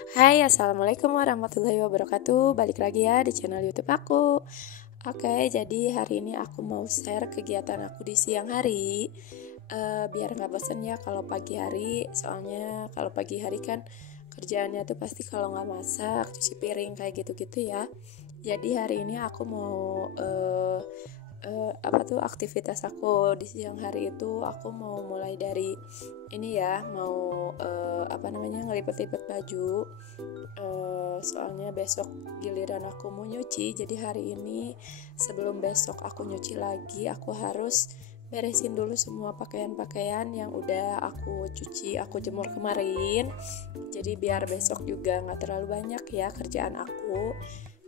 Hai, assalamualaikum warahmatullahi wabarakatuh. Balik lagi ya di channel YouTube aku. Oke, jadi hari ini aku mau share kegiatan aku di siang hari. Biar nggak bosen ya kalau pagi hari. Soalnya kalau pagi hari kan kerjaannya tuh pasti kalau nggak masak, cuci piring kayak gitu-gitu ya. Jadi hari ini aku mau aktivitas aku di siang hari itu aku mau mulai dari ini ya, mau ngelipet-lipet baju. Soalnya besok giliran aku mau nyuci, jadi hari ini sebelum besok aku nyuci lagi aku harus beresin dulu semua pakaian-pakaian yang udah aku cuci, aku jemur kemarin. Jadi biar besok juga nggak terlalu banyak ya kerjaan aku.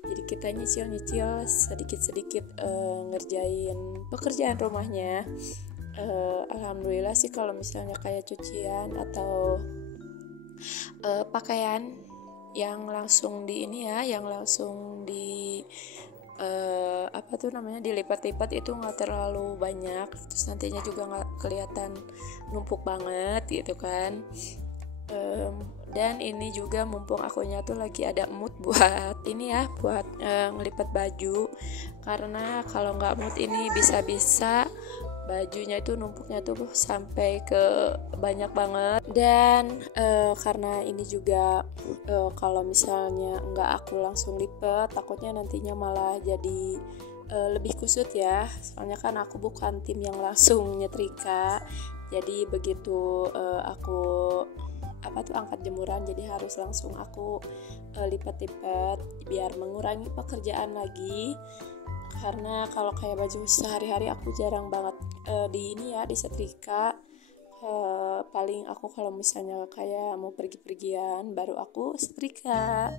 Jadi kita nyicil-nyicil sedikit-sedikit ngerjain pekerjaan rumahnya. Alhamdulillah sih kalau misalnya kayak cucian atau pakaian yang langsung di ini ya, yang langsung di dilipat-lipat itu nggak terlalu banyak, terus nantinya juga nggak kelihatan numpuk banget gitu kan. Dan ini juga mumpung akunya tuh lagi ada mood buat ini ya, buat ngelipat baju, karena kalau nggak mood ini bisa-bisa bajunya itu numpuknya tuh sampai ke banyak banget. Dan karena ini juga kalau misalnya nggak aku langsung lipat, takutnya nantinya malah jadi lebih kusut ya, soalnya kan aku bukan tim yang langsung nyetrika. Jadi begitu aku angkat jemuran, jadi harus langsung aku lipat-lipat biar mengurangi pekerjaan lagi. Karena kalau kayak baju sehari-hari aku jarang banget disetrika. Paling aku kalau misalnya kayak mau pergi-pergian baru aku setrika.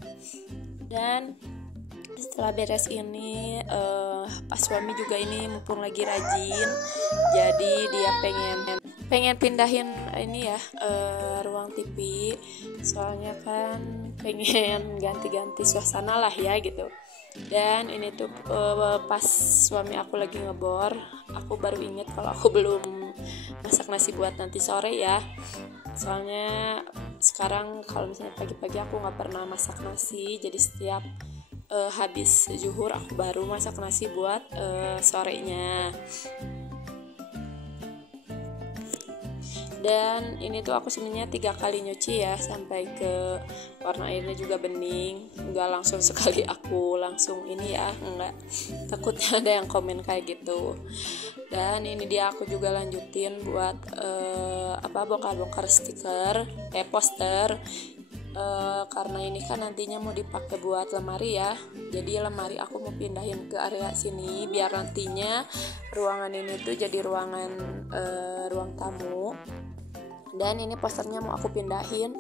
Dan setelah beres ini pas suami juga ini mumpung lagi rajin, jadi dia pengen pindahin ini ya, ruang TV, soalnya kan pengen ganti-ganti suasana lah ya gitu. Dan ini tuh pas suami aku lagi ngebor, aku baru inget kalau aku belum masak nasi buat nanti sore ya. Soalnya sekarang kalau misalnya pagi-pagi aku nggak pernah masak nasi, jadi setiap habis zuhur aku baru masak nasi buat sorenya. Dan ini tuh aku sebenarnya 3 kali nyuci ya, sampai ke warna airnya juga bening. Nggak langsung sekali aku langsung ini ya, nggak, takutnya ada yang komen kayak gitu. Dan ini dia aku juga lanjutin buat bongkar-bongkar stiker, poster. Karena ini kan nantinya mau dipakai buat lemari ya, jadi lemari aku mau pindahin ke area sini biar nantinya ruangan ini tuh jadi ruang tamu. Dan ini posternya mau aku pindahin,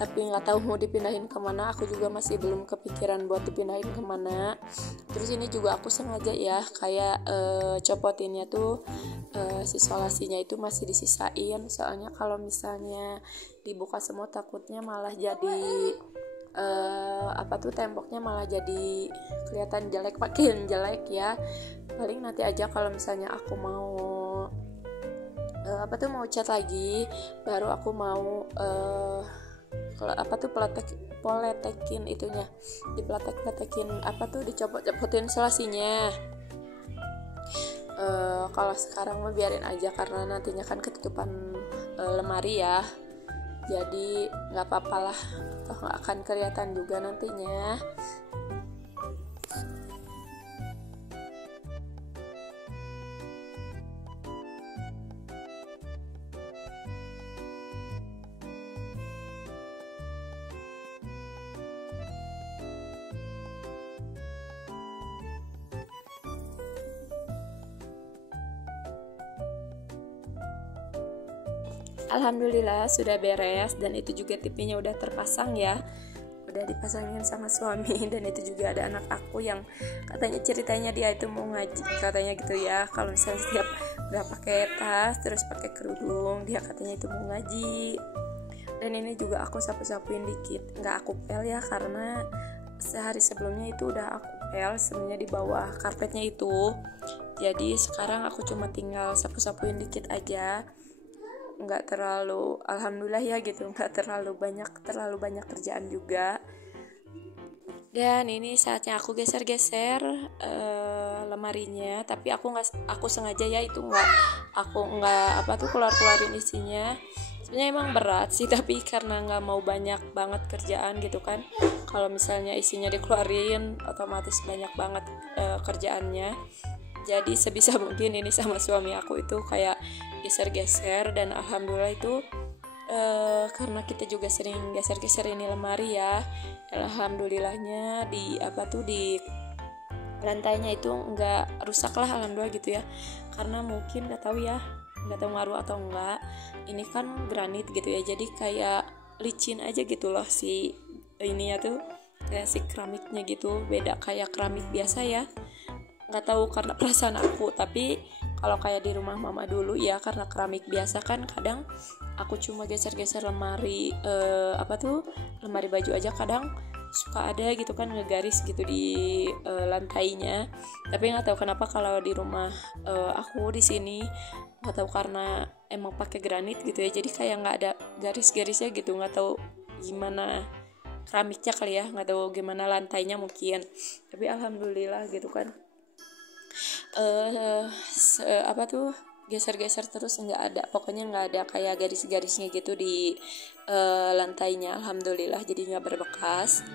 tapi nggak tahu mau dipindahin kemana. Aku juga masih belum kepikiran buat dipindahin kemana. Terus ini juga aku sengaja ya kayak copotinnya tuh isolasinya itu masih disisain, soalnya kalau misalnya dibuka semua takutnya malah jadi temboknya malah jadi kelihatan jelek, makin jelek ya. Paling nanti aja kalau misalnya aku mau mau cat lagi, baru aku mau poletekin itunya, dipletekin dicopot-copotin selasinya. Kalau sekarang mah biarin aja karena nantinya kan ketutupan lemari ya, jadi nggak apa-apa lah, toh nggak akan kelihatan juga nantinya. Alhamdulillah sudah beres, dan itu juga TV-nya udah terpasang ya, udah dipasangin sama suami. Dan itu juga ada anak aku yang katanya ceritanya dia itu mau ngaji, katanya gitu ya, kalau misalnya setiap udah pakai tas terus pakai kerudung, dia katanya itu mau ngaji. Dan ini juga aku sapu-sapuin dikit, nggak aku pel ya, karena sehari sebelumnya itu udah aku pel sebenarnya di bawah karpetnya itu. Jadi sekarang aku cuma tinggal sapu-sapuin dikit aja. nggak terlalu, alhamdulillah ya gitu, nggak terlalu banyak kerjaan juga. Dan ini saatnya aku geser-geser lemarinya, tapi aku sengaja ya itu nggak keluarin isinya. Sebenarnya emang berat sih, tapi karena nggak mau banyak banget kerjaan gitu kan. Kalau misalnya isinya dikeluarin, otomatis banyak banget kerjaannya. Jadi sebisa mungkin ini sama suami aku itu kayak geser-geser, dan alhamdulillah itu karena kita juga sering geser-geser ini lemari ya, alhamdulillahnya di lantainya itu nggak rusak lah, alhamdulillah gitu ya. Karena mungkin nggak tahu ngaruh atau enggak, ini kan granit gitu ya, jadi kayak licin aja gitu loh si ininya tuh, kayak si keramiknya gitu, beda kayak keramik biasa ya. Nggak tahu karena perasaan aku, tapi kalau kayak di rumah mama dulu ya, karena keramik biasa kan, kadang aku cuma geser-geser lemari lemari baju aja kadang suka ada gitu kan ngegaris gitu di lantainya. Tapi nggak tahu kenapa kalau di rumah aku di sini, nggak tahu karena emang pakai granit gitu ya, jadi kayak nggak ada garis-garisnya gitu. Nggak tahu gimana keramiknya kali ya, nggak tahu gimana lantainya mungkin, tapi alhamdulillah gitu kan. Geser-geser terus pokoknya nggak ada kayak garis-garisnya gitu di lantainya, alhamdulillah, jadi nggak berbekas.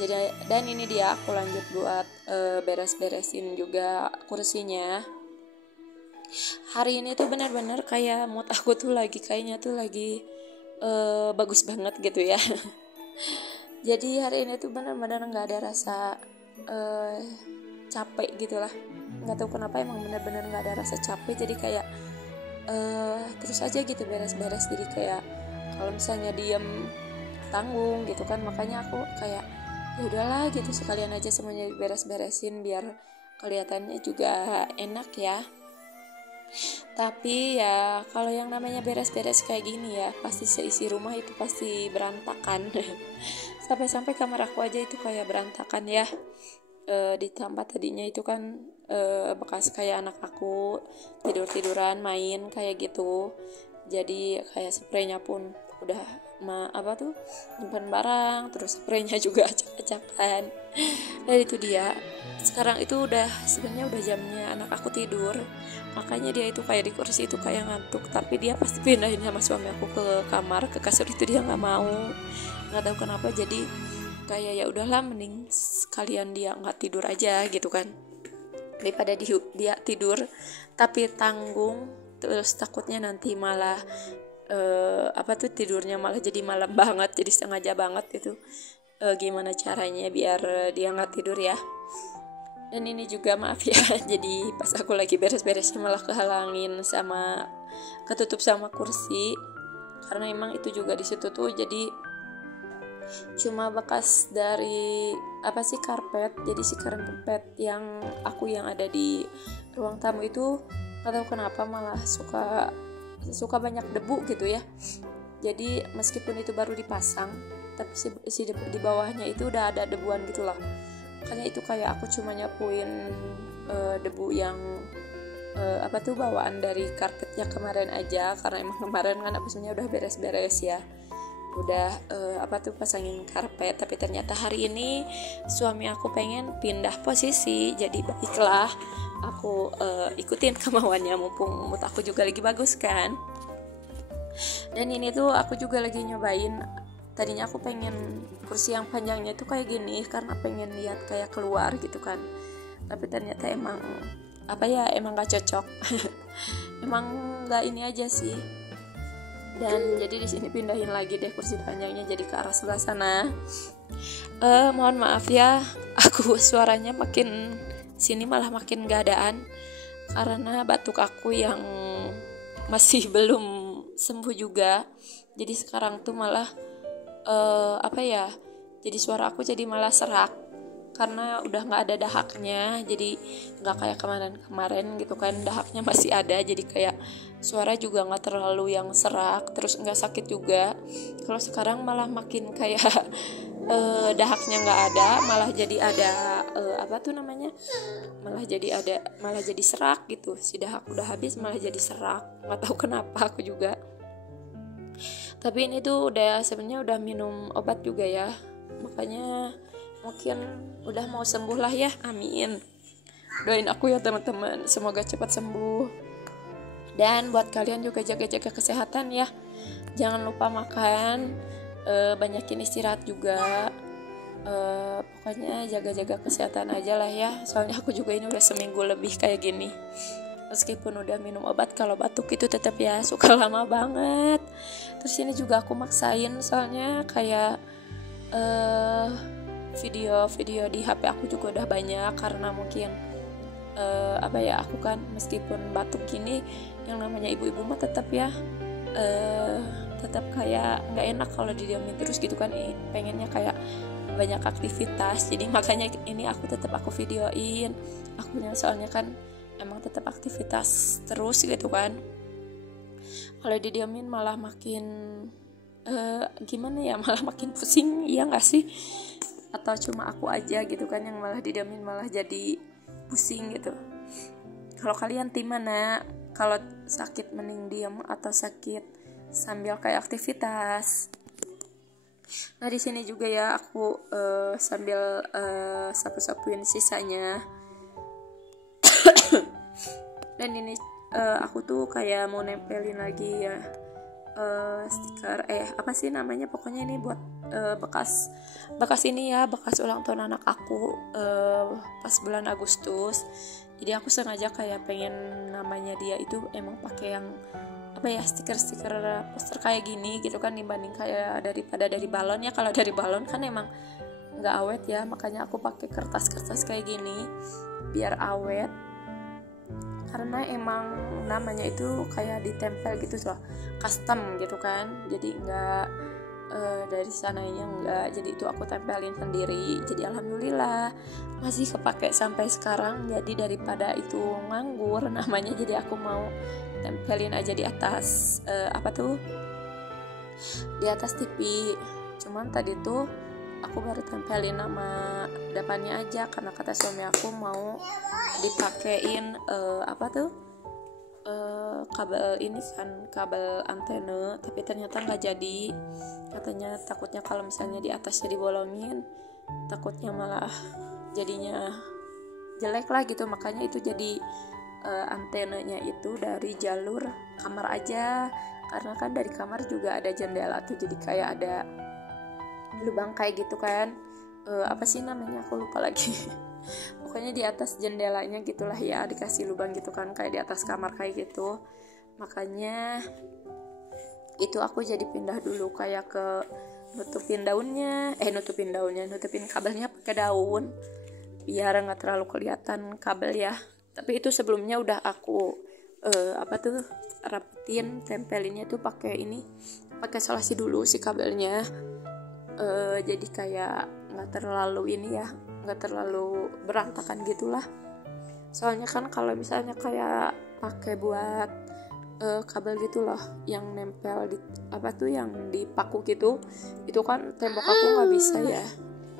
Jadi, dan ini dia aku lanjut buat beres-beresin juga kursinya. Hari ini tuh benar-benar kayak mood aku tuh kayaknya lagi bagus banget gitu ya. Jadi hari ini tuh benar-benar nggak ada rasa capek gitulah, nggak tahu kenapa, emang benar-benar nggak ada rasa capek, jadi kayak terus aja gitu beres-beres. Jadi kayak kalau misalnya diem tanggung gitu kan, makanya aku kayak ya udahlah gitu, sekalian aja semuanya beres-beresin biar kelihatannya juga enak ya. Tapi ya kalau yang namanya beres-beres kayak gini ya, pasti seisi rumah itu pasti berantakan. Sampai-sampai kamar aku aja itu kayak berantakan ya. Ditambah tadinya itu kan bekas kayak anak aku tiduran main kayak gitu, jadi kayak spraynya pun udah nyimpan barang, terus spraynya juga acak-acakan. Dan itu dia, sekarang itu sebenarnya udah jamnya anak aku tidur, makanya dia itu kayak di kursi itu kayak ngantuk, tapi dia pasti pindahin sama suami aku ke kamar, ke kasur itu dia nggak mau, nggak tahu kenapa. Jadi kayak ya udahlah, mending sekalian dia nggak tidur aja gitu kan, daripada dia tidur tapi tanggung, terus takutnya nanti malah tidurnya malah jadi malam banget, jadi sengaja banget gitu. Gimana caranya biar dia nggak tidur ya. Dan ini juga maaf ya, jadi pas aku lagi beres-beresnya malah ketutup sama kursi, karena emang itu juga di situ tuh jadi cuma bekas dari karpet. Jadi si karpet yang ada di ruang tamu itu nggak tahu kenapa malah suka banyak debu gitu ya. Jadi meskipun itu baru dipasang, tapi si di bawahnya itu udah ada debuan gitu loh. Makanya itu kayak aku cuma nyapuin debu yang bawaan dari karpetnya kemarin aja, karena emang kemarin kan aku sebenarnya udah beres-beres ya, udah pasangin karpet. Tapi ternyata hari ini suami aku pengen pindah posisi, jadi baiklah aku ikutin kemauannya, mumpung mood aku juga lagi bagus kan. Dan ini tuh aku juga lagi nyobain, tadinya aku pengen kursi yang panjangnya itu kayak gini karena pengen lihat kayak keluar gitu kan, tapi ternyata emang gak cocok. Emang gak ini aja sih. Dan jadi di sini pindahin lagi deh kursi panjangnya jadi ke arah sebelah sana. Mohon maaf ya, aku suaranya makin sini malah makin gak adaan karena batuk aku yang masih belum sembuh juga. Jadi sekarang tuh malah jadi suara aku jadi malah serak karena udah nggak ada dahaknya, jadi nggak kayak kemarin gitu kan, dahaknya masih ada, jadi kayak suara juga nggak terlalu yang serak, terus nggak sakit juga. Kalau sekarang malah makin kayak dahaknya nggak ada, malah jadi ada malah jadi serak gitu. Si dahak udah habis malah jadi serak, nggak tahu kenapa aku juga. Tapi ini tuh sebenarnya udah minum obat juga ya, makanya mungkin udah mau sembuh lah ya, amin. Doain aku ya teman-teman, semoga cepat sembuh. Dan buat kalian juga jaga-jaga kesehatan ya, jangan lupa makan, banyakin istirahat juga. Pokoknya jaga-jaga kesehatan aja lah ya, soalnya aku juga ini udah seminggu lebih kayak gini. Meskipun udah minum obat, kalau batuk itu tetap ya suka lama banget. Terus ini juga aku maksain, soalnya kayak video-video di HP aku juga udah banyak, karena mungkin aku kan meskipun batuk gini, yang namanya ibu-ibu mah tetap ya tetap kayak nggak enak kalau didiamin terus gitu kan, pengennya kayak banyak aktivitas. Jadi makanya ini aku videoin akunya, soalnya kan emang tetap aktivitas terus gitu kan. Kalau didiamin malah makin gimana ya, malah makin pusing, iya nggak sih? Atau cuma aku aja gitu kan yang malah didiamin malah jadi pusing gitu. Kalau kalian tim mana? Kalau sakit mending diam atau sakit sambil kayak aktivitas? Nah di sini juga ya aku sambil sapu-sapuin sisanya. Dan ini aku tuh kayak mau nempelin lagi ya stiker apa sih namanya, pokoknya ini buat bekas ini ya, bekas ulang tahun anak aku pas bulan Agustus. Jadi aku sengaja kayak pengen namanya dia itu emang pakai yang stiker-stiker poster kayak gini gitu kan, dibanding kayak daripada dari balon ya. Kalau dari balon kan emang nggak awet ya, makanya aku pakai kertas-kertas kayak gini biar awet, karena emang namanya itu kayak ditempel gitu loh, custom gitu kan. Jadi nggak dari sananya nggak, jadi itu aku tempelin sendiri. Jadi alhamdulillah masih kepake sampai sekarang. Jadi daripada itu nganggur namanya, jadi aku mau tempelin aja di atas di atas TV. Cuman tadi tuh aku baru tempelin nama depannya aja, karena kata suami aku mau dipakein kabel ini kan, kabel antena, tapi ternyata nggak jadi. Katanya takutnya kalau misalnya di atasnya dibolongin, takutnya malah jadinya jelek lah gitu. Makanya itu jadi antenanya itu dari jalur kamar aja, karena kan dari kamar juga ada jendela tuh, jadi kayak ada lubang kayak gitu kan. Apa sih namanya, aku lupa lagi. Pokoknya di atas jendelanya gitulah ya, dikasih lubang gitu kan, kayak di atas kamar kayak gitu. Makanya itu aku jadi pindah dulu kayak ke nutupin kabelnya pakai daun biar nggak terlalu kelihatan kabel ya. Tapi itu sebelumnya udah aku rapetin, tempelinnya tuh pakai isolasi dulu si kabelnya. Jadi kayak nggak terlalu berantakan gitulah. Soalnya kan kalau misalnya kayak pakai buat kabel gitu loh yang nempel di yang dipaku gitu, itu kan tembok aku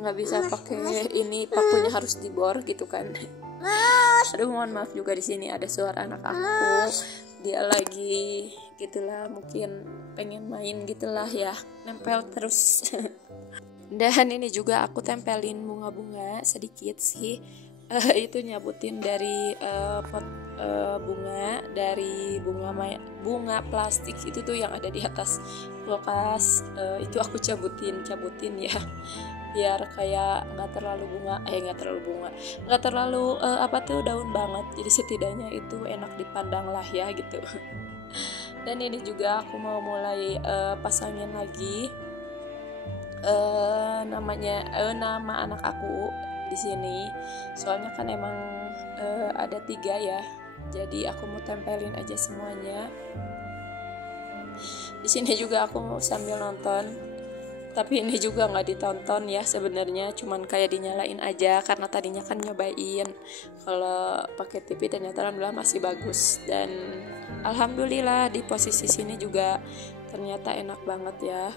nggak bisa pakai ini, pakunya harus dibor gitu kan. Aduh, mohon maaf juga di sini ada suara anak aku, dia lagi gitulah, mungkin pengen main gitulah ya, nempel terus. Dan ini juga aku tempelin bunga-bunga sedikit sih, itu nyabutin dari bunga plastik itu tuh yang ada di atas kulkas, itu aku cabutin ya, biar kayak nggak terlalu daun banget, jadi setidaknya itu enak dipandang lah ya gitu. Dan ini juga aku mau mulai pasangin lagi nama anak aku di sini, soalnya kan emang ada 3 ya, jadi aku mau tempelin aja semuanya. Di sini juga aku mau sambil nonton, tapi ini juga nggak ditonton ya sebenarnya, cuman kayak dinyalain aja, karena tadinya kan nyobain kalau pakai TV, ternyata alhamdulillah masih bagus. Dan alhamdulillah di posisi sini juga ternyata enak banget ya.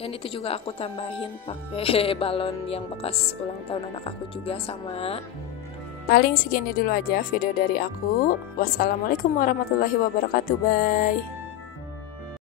Dan itu juga aku tambahin pakai balon yang bekas ulang tahun anak aku juga sama. Paling segini dulu aja video dari aku. Wassalamualaikum warahmatullahi wabarakatuh. Bye.